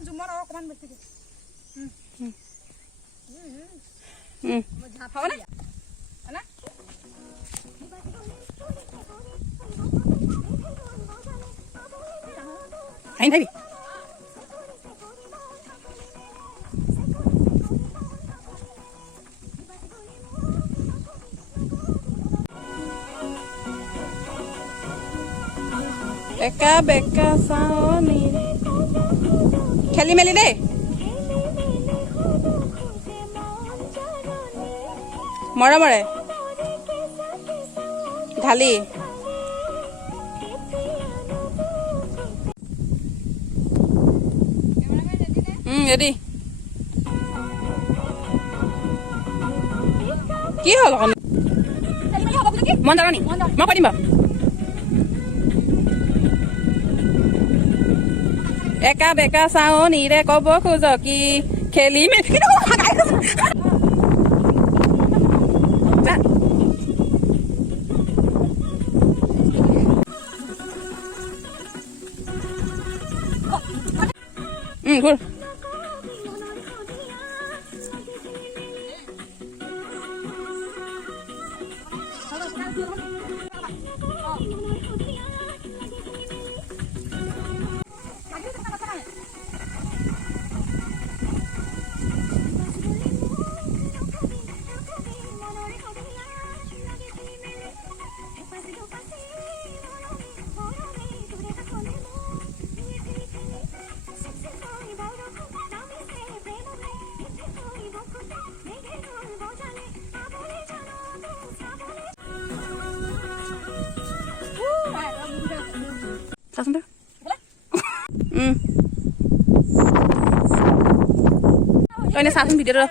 জুমত আৰু অকণমান বেছিকে হ'বনে হাঁহি বেকা বেকা চাওনি খেলি মেলি দেই মৰমৰে ঢালি ৰেডি কি হ'ল অকণ মন যাব নি মই কৈ দিম বাৰু একা বেকা চাওনিৰে ক'ব খোজ কি খেলি মেলি ঘূৰ চাচোন তই তই এনে চাচোন ভিডিঅ'টো